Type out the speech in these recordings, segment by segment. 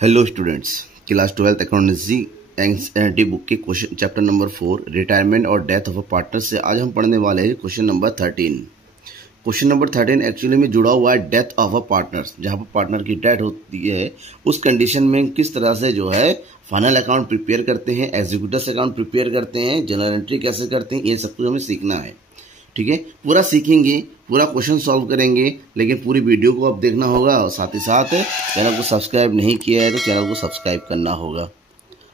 Hello students, class 12 accountancy NCERT book के question chapter number 4 retirement और death of a partner से आज हम पढ़ने वाले हैं question number 13। Question number 13 actually में जुड़ा हुआ है डेथ ऑफ अ पार्टनर। जहाँ पर पार्टनर की डेथ होती है उस कंडीशन में किस तरह से जो है फाइनल अकाउंट प्रिपेयर करते हैं, एग्जीक्यूटिव अकाउंट प्रिपेयर करते हैं, जनरल एंट्री कैसे करते हैं, ये सब कुछ हमें सीखना है। ठीक है, पूरा सीखेंगे, पूरा क्वेश्चन सॉल्व करेंगे, लेकिन पूरी वीडियो को अब देखना होगा और साथ ही साथ चैनल को सब्सक्राइब नहीं किया है तो चैनल को सब्सक्राइब करना होगा।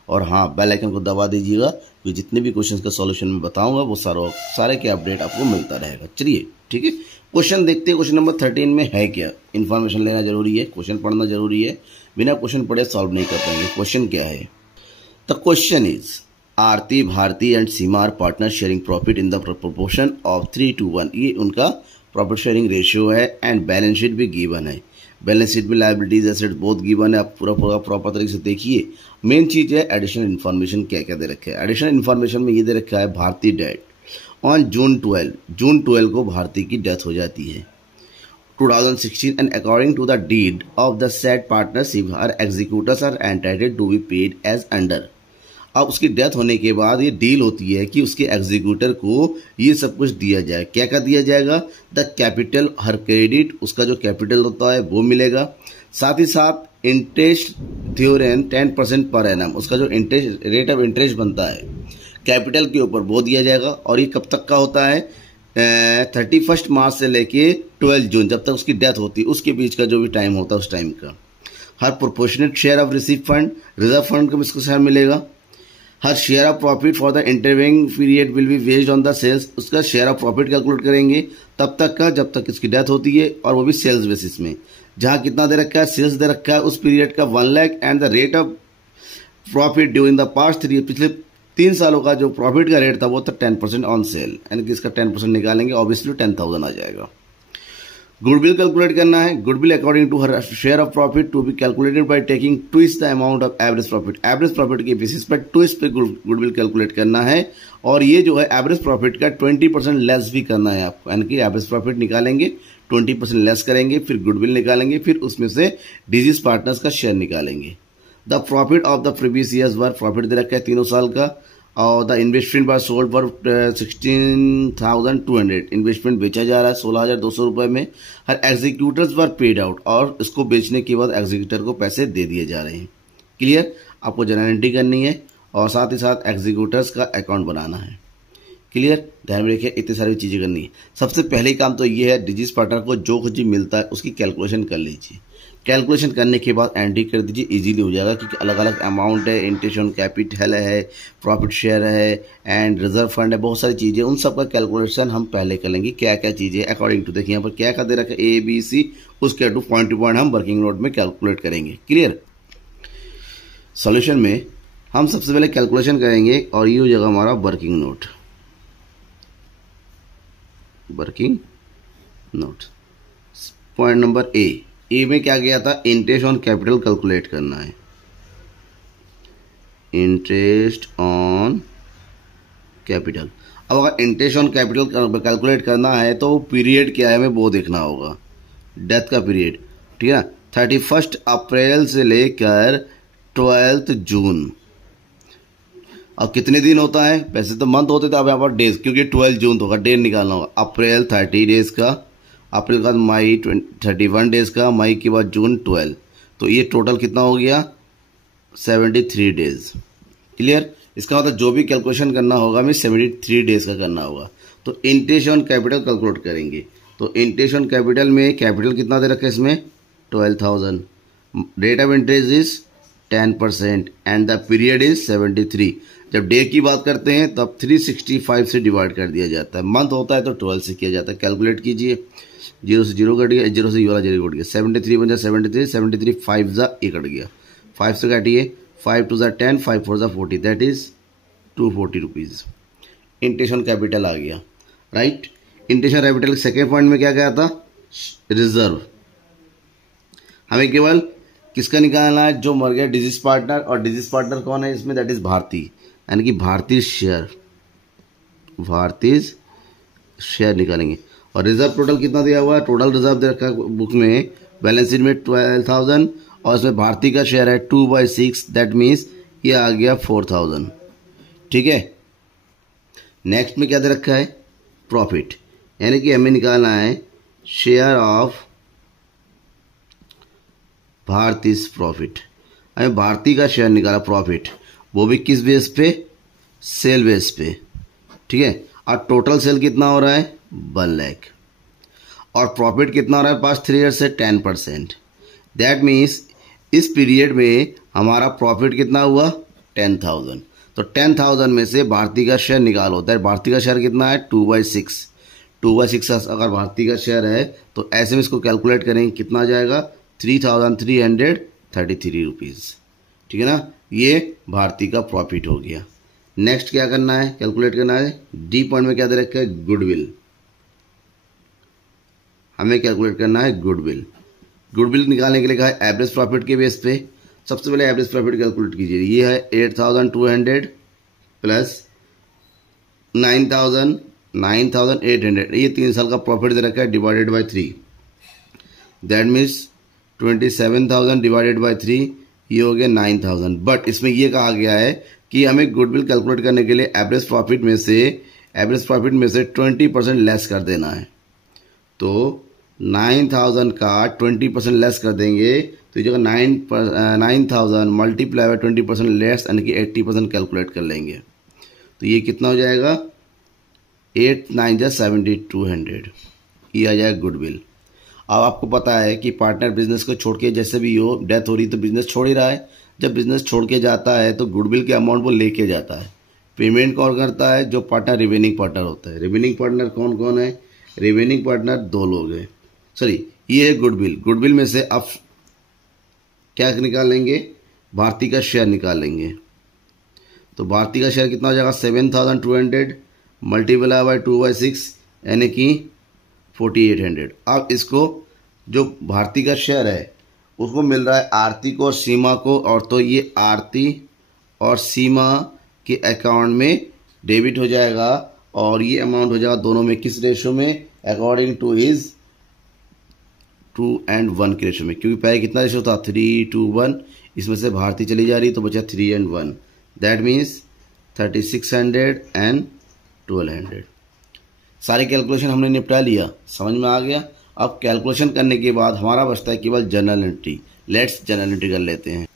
और हाँ, बेल आइकन को दबा दीजिएगा कि जितने भी क्वेश्चन का सॉल्यूशन मैं बताऊंगा वो सारे के अपडेट आपको मिलता रहेगा। चलिए ठीक है, क्वेश्चन देखते हैं। क्वेश्चन नंबर 13 में है क्या? इन्फॉर्मेशन लेना जरूरी है, क्वेश्चन पढ़ना जरूरी है, बिना क्वेश्चन पढ़े सॉल्व नहीं कर पाएंगे। क्वेश्चन क्या है? The question is Aarti, Bharti and Seema are partner sharing profit in the proportion of 3:1। ये उनका प्रॉफिट शेयरिंग रेशियो है एंड बैलेंस शीट भी गिवन है। बैलेंस शीट में लायबिलिटीज एसेट बोथ गिवन है। आप पूरा प्रॉपर तरीके से देखिए। मेन चीज है एडिशनल इन्फॉर्मेशन क्या क्या दे रखा है। एडिशनल इन्फॉर्मेशन में ये दे रखा है भारती डेथ ऑन जून 12 को भारती की डेथ हो जाती है 2016 and according to the deed of the said partnership her executors are entitled to be paid as under. अब उसकी डेथ होने के बाद ये डील होती है कि उसके एग्जीक्यूटर को ये सब कुछ दिया जाए। क्या क्या दिया जाएगा? द कैपिटल हर क्रेडिट, उसका जो कैपिटल होता है वो मिलेगा। साथ ही साथ इंटरेस्ट थ्योरम 10% पर एनम, उसका जो इंटरेस्ट रेट ऑफ इंटरेस्ट बनता है कैपिटल के ऊपर वो दिया जाएगा। और ये कब तक का होता है? 31 मार्च से लेके 12 जून, जब तक उसकी डेथ होती है उसके बीच का जो भी टाइम होता है उस टाइम का। Her proportionate share of receive fund, reserve fund का इसको शेयर मिलेगा। Her share of profit for the intervening period will be based on the sales, उसका शेयर ऑफ प्रॉफिट कैलकुलेट करेंगे तब तक का जब तक इसकी डेथ होती है, और वो भी सेल्स बेसिस में। जहां कितना दे रखा है? सेल्स दे रखा है उस पीरियड का 1 lakh and the rate of profit during the past 3, पिछले 3 सालों का जो प्रॉफिट का रेट था वो था 10% ऑन सेल, यानी कि इसका 10% निकालेंगे, ऑब्वियसली 10,000 आ जाएगा। गुडविल कैलकुलेट करना है। Goodwill according to her share of profit to be calculated by taking twice the amount of average profit. Average profit के बेसिस पर ट्विस्ट पे गुडविल कैलकुलेट करना है। और ये जो है एवरेज प्रॉफिट का 20% लेस भी करना है आपको, यानी कि एवरेज प्रॉफिट निकालेंगे, 20% लेस करेंगे, फिर गुडविल निकालेंगे, फिर उसमें से डिजीज पार्टनर्स का शेयर निकालेंगे। The profit of the previous years were, profit दे रखा है 3 साल का। और the investment were sold for 16,200, investment बेचा जा रहा है 16,200 रुपए में। Her executors were paid out, और इसको बेचने के बाद एग्जीक्यूटर को पैसे दे दिए जा रहे हैं। क्लियर? आपको जनरल एंट्री करनी है और साथ ही साथ एग्जीक्यूटर्स का अकाउंट बनाना है। क्लियर? ध्यान में रखिए, इतनी सारी चीजें करनी है। सबसे पहले काम तो ये है, डिजीज पार्टनर को जो कुछ मिलता है उसकी कैलकुलेशन कर लीजिए। कैलकुलेशन करने के बाद एंट्री कर दीजिए, इजीली हो जाएगा, क्योंकि अलग अलग अमाउंट है, इंटरेस्ट ऑन कैपिटल है, प्रॉफिट शेयर है एंड रिजर्व फंड है, बहुत सारी चीजें, उन सब का कैलकुलेशन हम पहले कर लेंगे। क्या क्या चीजें अकॉर्डिंग टू, देखिए यहाँ पर क्या क्या दे रखा है, A B C, उसके टू पॉइंट टू पॉइंट हम वर्किंग नोट में कैलकुलेट करेंगे। क्लियर? सॉल्यूशन में हम सबसे पहले कैलकुलेशन करेंगे और ये हो जाएगा हमारा working note. Working note point number A में क्या गया था? इंटरेस्ट ऑन कैपिटल कैलकुलेट करना है। Interest on capital. अब अगर इंटरेस्ट ऑन कैपिटल कैलकुलेट करना है तो पीरियड क्या है हमें वो देखना होगा, डेथ का पीरियड। ठीक है ना? 31 अप्रैल से लेकर 12 जून। अब कितने दिन होता है? वैसे तो मंथ होते थे, अब यहाँ पर डेज, क्योंकि 12 जून तो होगा, डे निकालना होगा। अप्रैल 30 डेज का, अप्रैल के बाद मई 31 डेज का, मई के बाद जून 12, तो ये टोटल कितना हो गया? 73 डेज। क्लियर? इसका मतलब जो भी कैलकुलेशन करना होगा हमें 73 डेज का करना होगा। तो इंटरेस्ट ऑन कैपिटल कैलकुलेट करेंगे। तो इंटरेस्ट ऑन कैपिटल में कैपिटल कितना दे रखा है इसमें? 12,000। Rate of interest is 10% and the period is 73। जब डे की बात करते हैं तब 365 से डिवाइड कर दिया जाता है। मंथ होता है तो 12 से किया जाता है। कैलकुलेट कीजिए, 0 से 0 कट गया, 0 से ये वाला 0 कट गया, 73 बन जाए 73, 73 5 जा ये कट गया, 5 से काटिए, 5 2 जा 10, 5 4 जा 40, that is 240 rupees. Interest on capital आ गया, right. Interest on capital second point में क्या गया था? रिजर्व। हमें केवल किसका निकालना है? जो मर गया डिजीज पार्टनर, और डिजीज पार्टनर कौन है इसमें? दैट इज भारती, यानी कि भारतीय शेयर, भारतीय शेयर निकालेंगे। और रिजर्व टोटल कितना दिया हुआ है? टोटल रिजर्व दे रखा है बुक में, बैलेंस शीट में 12,000 और इसमें भारती का शेयर है 2/6, दैट मीन्स ये आ गया 4000। ठीक है, नेक्स्ट में क्या दे रखा है, प्रॉफिट, यानी कि हमें निकालना है शेयर ऑफ भारतीज प्रॉफिट। हमें भारती का शेयर निकाला प्रॉफिट, वो भी किस बेस पे, सेल बेस पे। ठीक है, और टोटल सेल कितना हो रहा है 1 लाख, और प्रॉफिट कितना हो रहा है पास्ट 3 ईयर से 10%। दैट मीन्स इस पीरियड में हमारा प्रॉफिट कितना हुआ 10,000। तो 10,000 में से भारती का शेयर निकालो, दैट भारती का शेयर कितना है 2/6। 2/6 अगर भारती का शेयर है तो ऐसे में इसको कैलकुलेट करेंगे, कितना आ जाएगा 3,333 रुपीज़। ठीक है ना, ये भारती का प्रॉफिट हो गया। नेक्स्ट क्या करना है, कैलकुलेट करना है, डी पॉइंट में क्या दे रखा है, गुडविल। हमें कैलकुलेट करना है गुडविल। गुडविल निकालने के लिए कहा है एवरेज प्रॉफिट के बेस पे। सबसे पहले एवरेज प्रॉफिट कैलकुलेट कीजिए, ये है 8,200 प्लस 9,800, ये 3 साल का प्रॉफिट दे रखा है divided by 3, that means 27,000 divided by 3, ये हो गया 9,000। बट इसमें ये कहा गया है कि हमें गुडविल कैलकुलेट करने के लिए एवरेज प्रॉफिट में से 20% लेस कर देना है। तो 9,000 का 20% लेस कर देंगे तो ये जगह 9,000 मल्टीप्लाई बाय 20% लेस, यानी कि 80% कैलकुलेट कर लेंगे। तो ये कितना हो जाएगा 8 9 जा 7,200, ये आ जाएगा गुडविल। अब आपको पता है कि पार्टनर बिजनेस को छोड़ के जैसे भी हो, डेथ हो रही तो बिजनेस छोड़ ही रहा है। जब बिजनेस छोड़ के जाता है तो गुडविल के अमाउंट वो लेके जाता है। पेमेंट कौन करता है, जो पार्टनर रिमेनिंग पार्टनर होता है। रिमेनिंग पार्टनर कौन कौन है, रिमेनिंग पार्टनर 2 लोग हैं। सॉरी, ये है गुडविल। गुडविल में से अब क्या निकाल लेंगे, भारती का शेयर निकाल लेंगे। तो भारती का शेयर कितना हो जाएगा 7,200 मल्टीप्लाई बाय 2/6, यानी कि 4,800। अब इसको जो भारती का शेयर है उसको मिल रहा है आरती को और सीमा को, और तो ये आरती और सीमा के अकाउंट में डेबिट हो जाएगा, और ये अमाउंट हो जाएगा दोनों में किस रेशो में, अकॉर्डिंग टू हिज 2:1 के रेशो में। क्योंकि पहले कितना रेशो था 3:1, इसमें से भारती चली जा रही तो बचा 3:1, दैट मीन्स 3,600 एंड 1,200। सारी कैलकुलेशन हमने निपटा लिया, समझ में आ गया। अब कैलकुलेशन करने के बाद हमारा बचता है केवल general entry. Let's general entry कर लेते हैं।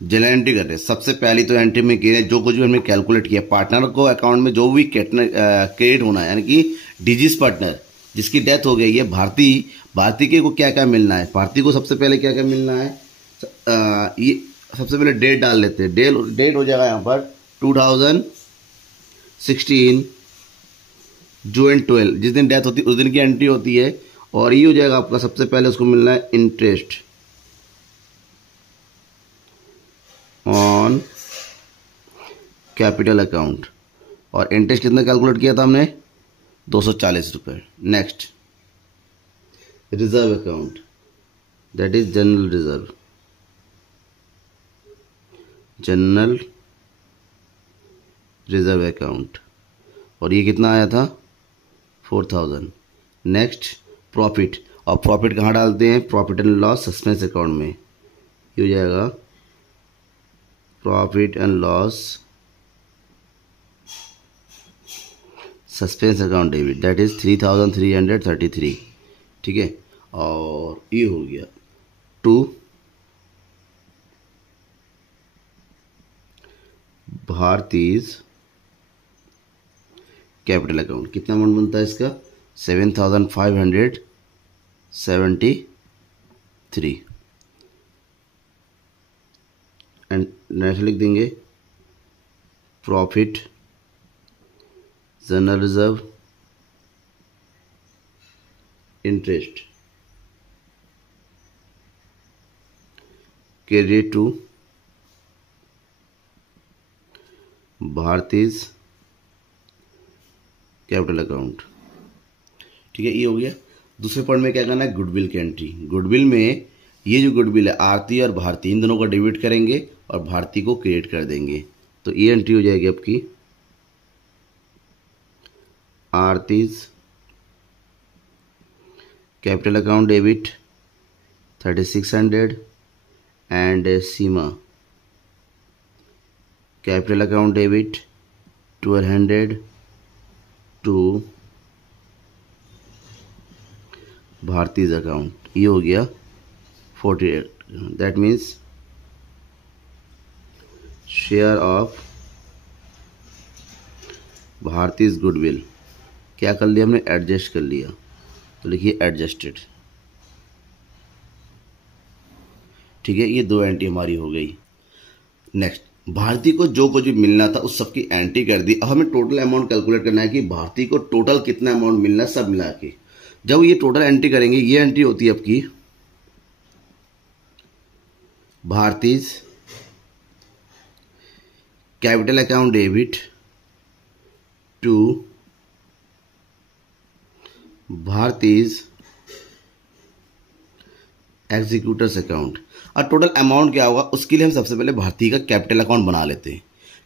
जनरल एंट्री करते हैं, सबसे पहली तो एंट्री में किए जो कुछ भी हमने कैलकुलेट किया, पार्टनर को अकाउंट में जो भी क्रेडिट होना है, यानी कि डिजीज पार्टनर जिसकी डेथ हो गई है, भारती के को क्या क्या मिलना है। भारती को सबसे पहले क्या क्या मिलना है, ये सबसे पहले डेट डाल लेते हैं। डेट हो जाएगा यहाँ पर 2016 जून 12, जिस दिन डेथ होती है उस दिन की एंट्री होती है। और ये हो जाएगा आपका, सबसे पहले उसको मिलना है इंटरेस्ट ऑन कैपिटल अकाउंट, और इंटरेस्ट कितना कैलकुलेट किया था हमने 240 रुपये। Next reserve account, that is general reserve, general reserve account, और ये कितना आया था 4,000। नेक्स्ट प्रॉफिट, और प्रॉफिट कहाँ डालते हैं, profit and loss suspense account में। ये हो जाएगा profit and loss suspense account debit, that is 3,333। ठीक है, और ये हो गया 2 भारतीज कैपिटल अकाउंट। कितना अमाउंट बनता है इसका 7,573, एंड नेक्स्ट लिख देंगे profit general reserve interest credit to Bharti's capital account. ठीक है, ये हो गया। दूसरे पॉइंट में क्या करना है, गुडविल की एंट्री। गुडविल में ये जो गुडविल है आरती और भारती, इन दोनों को डेबिट करेंगे और भारती को क्रिएट कर देंगे। तो ये एंट्री हो जाएगी आपकी Aarti's capital account debit 3,600 and Seema capital account debit 1200 to Bharti's account, ये हो गया 48। That means share of Bharti's goodwill क्या कर लिया हमने, एडजस्ट कर लिया, तो लिखिए एडजस्टेड। ठीक है, ये 2 एंट्री हमारी हो गई। नेक्स्ट, भारती को जो कुछ भी मिलना था उस सबकी एंट्री कर दी। अब हमें टोटल अमाउंट कैलकुलेट करना है कि भारती को टोटल कितना अमाउंट मिलना है सब मिला के। जब ये टोटल एंट्री करेंगे, ये एंट्री होती है आपकी Bharti's capital account debit to Bharti's executors account. और टोटल अमाउंट क्या होगा उसके लिए हम सबसे पहले भारतीय का कैपिटल अकाउंट बना लेते हैं।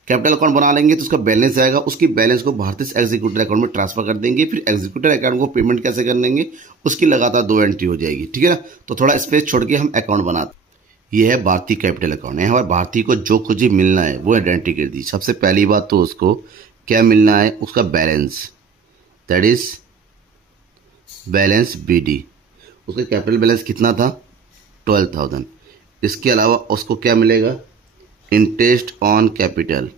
कैपिटल अकाउंट बना लेंगे तो उसका बैलेंस आएगा, उसकी बैलेंस को भारतीय एग्जीक्यूटर अकाउंट में ट्रांसफर कर देंगे। फिर एग्जीक्यूटर अकाउंट को पेमेंट कैसे कर लेंगे, उसकी लगातार 2 एंट्री हो जाएगी। ठीक है ना, तो थोड़ा स्पेस छोड़ के हम अकाउंट बनाते। ये है भारतीय कैपिटल अकाउंट। यहाँ पर भारतीय को जो कुछ भी मिलना है वो एंट्री कर दी। सबसे पहली बात तो उसको क्या मिलना है, उसका balance, that is balance BD. उसका कैपिटल बैलेंस कितना था, 12,000। इसके अलावा उसको क्या मिलेगा, interest on capital,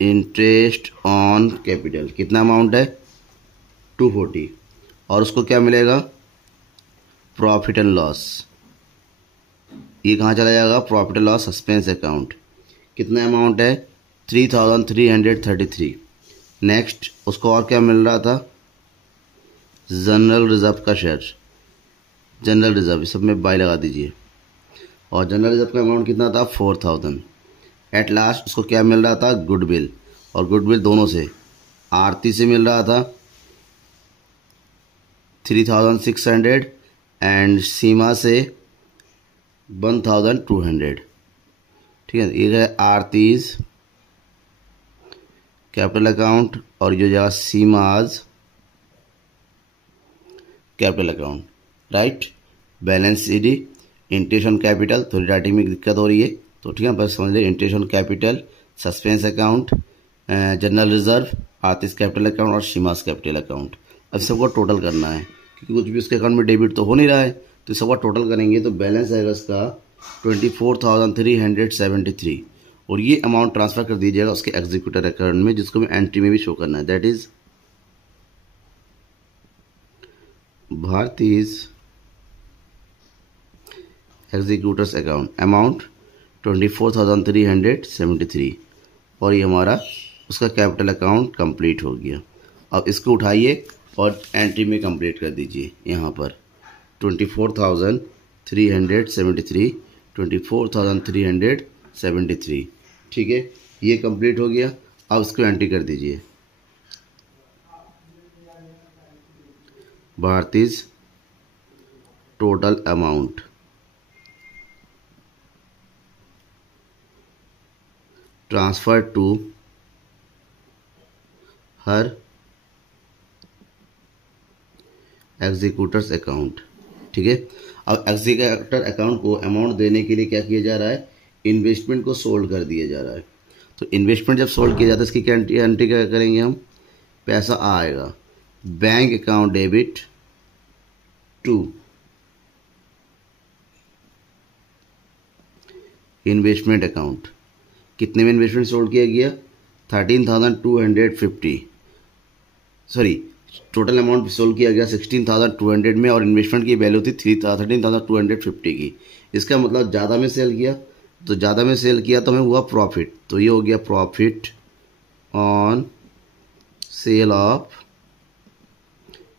interest on capital कितना अमाउंट है, 240। और उसको क्या मिलेगा, प्रॉफिट एंड लॉस। ये कहाँ चला जाएगा, profit and loss suspense account, कितना अमाउंट है, 3,333। नेक्स्ट, उसको और क्या मिल रहा था, जनरल रिजर्व का शेयर, जनरल रिजर्व सब में बाई लगा दीजिए। और जनरल रिजर्व का अमाउंट कितना था, 4,000। एट लास्ट उसको क्या मिल रहा था, गुडविल। और गुडविल दोनों से, आरती से मिल रहा था 3,600 एंड सीमा से 1,200। ठीक है, ये है आरतीज कैपिटल अकाउंट और ये जाएगा Seema's capital account, right. Balance CD, interest on capital, थोड़ी राइटिंग में दिक्कत हो रही है तो ठीक है, बस समझ लीजिए। Interest on capital, suspense account, general reserve, Atish capital account और सीमास कैपिटल अकाउंट। अब सबको टोटल करना है क्योंकि कुछ भी उसके अकाउंट में डेबिट तो हो नहीं रहा है, तो सबका टोटल करेंगे तो बैलेंस आएगा इसका 24,373। और ये अमाउंट ट्रांसफर कर दीजिएगा उसके एग्जीक्यूटर अकाउंट में, जिसको मैं एंट्री में भी शो करना है, that is Bharti's executors account, amount 24,373। और ये हमारा उसका कैपिटल अकाउंट कंप्लीट हो गया। अब इसको उठाइए और एंट्री में कंप्लीट कर दीजिए। यहाँ पर 24,373, 24,373। ठीक है, ये कंप्लीट हो गया। अब इसको एंट्री कर दीजिए, Bharti's total amount transfer to her executors account. ठीक है, अब एग्जीक्यूटर अकाउंट को अमाउंट देने के लिए क्या किया जा रहा है, इन्वेस्टमेंट को सोल्ड कर दिया जा रहा है। तो इन्वेस्टमेंट जब सोल्ड किया जाता है इसकी क्या एंट्री क्या करेंगे हम, पैसा आएगा bank account debit to investment account. कितने में इन्वेस्टमेंट सोल्ड किया गया, 13,250, सॉरी टोटल अमाउंट सोल्ड किया गया 16,200 में और इन्वेस्टमेंट की वैल्यू थी 13,250 की। इसका मतलब ज़्यादा में सेल किया, तो ज़्यादा में सेल किया तो हमें हुआ प्रॉफिट, तो ये हो गया profit on sale of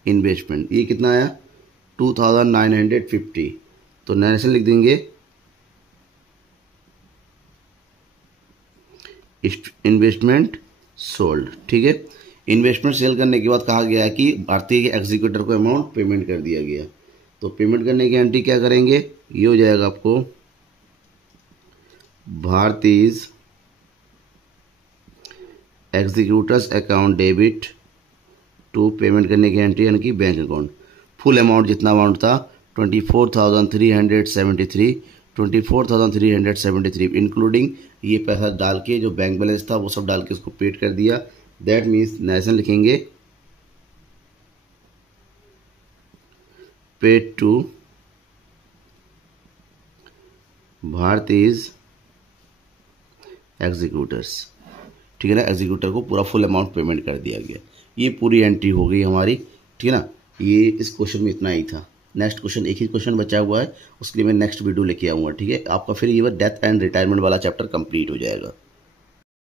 investment. ये कितना आया, 2,950। तो नेशनल लिख देंगे इन्वेस्टमेंट सोल्ड। ठीक है, इन्वेस्टमेंट सेल करने के बाद कहा गया है कि भारतीय के एग्जीक्यूटर को अमाउंट पेमेंट कर दिया गया। तो पेमेंट करने की एंट्री क्या करेंगे, ये हो जाएगा आपको Bharti's executors account debit to payment करने की एंट्री यानी कि बैंक अकाउंट। फुल अमाउंट जितना अमाउंट था 24,373, 24,373 इंक्लूडिंग ये पैसा डाल के जो बैंक बैलेंस था वो सब डाल के उसको पेड कर दिया। दैट मीन्स नेशन लिखेंगे पेड टू भारतीज एग्जीक्यूटर्स। ठीक है ना, एग्जीक्यूटर को पूरा फुल अमाउंट पेमेंट कर दिया गया। ये पूरी एंट्री हो गई हमारी। ठीक है ना, ये इस क्वेश्चन में इतना ही था। नेक्स्ट क्वेश्चन, एक ही क्वेश्चन बचा हुआ है, उसके लिए मैं नेक्स्ट वीडियो लेके आऊँगा। ठीक है, आपका फिर ये डेथ एंड रिटायरमेंट वाला चैप्टर कंप्लीट हो जाएगा।